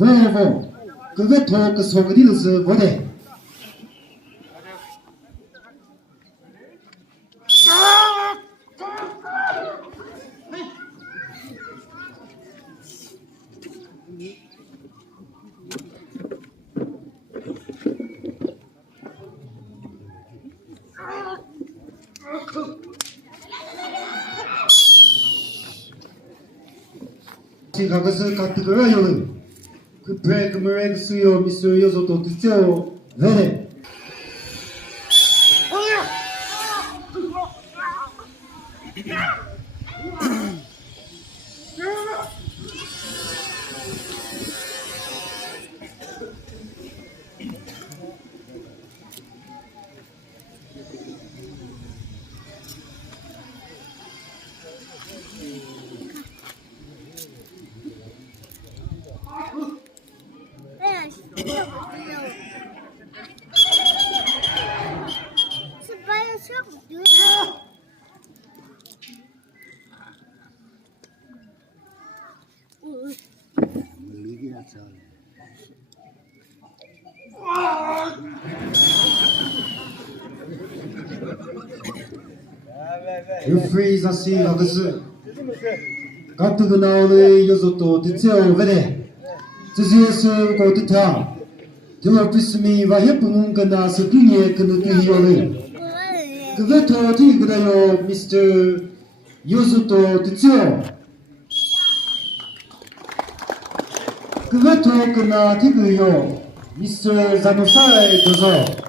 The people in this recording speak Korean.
Vovo, 그거 토크 소그리르스 뭐래? 가서 같은 요는 그 브레이크 수요 미스 요소토 tetseo 왜래? freeze assim 가서 같은 나오는 Yozoto Tetseo 왜래? 지지에서 고트타 Thüvopisümi Sühkrühnye 그누티요는 그거 토지 그래요 미스터 Yozoto Tetseo 그거 토크나 티그요 미스터 Zanusayi Dozo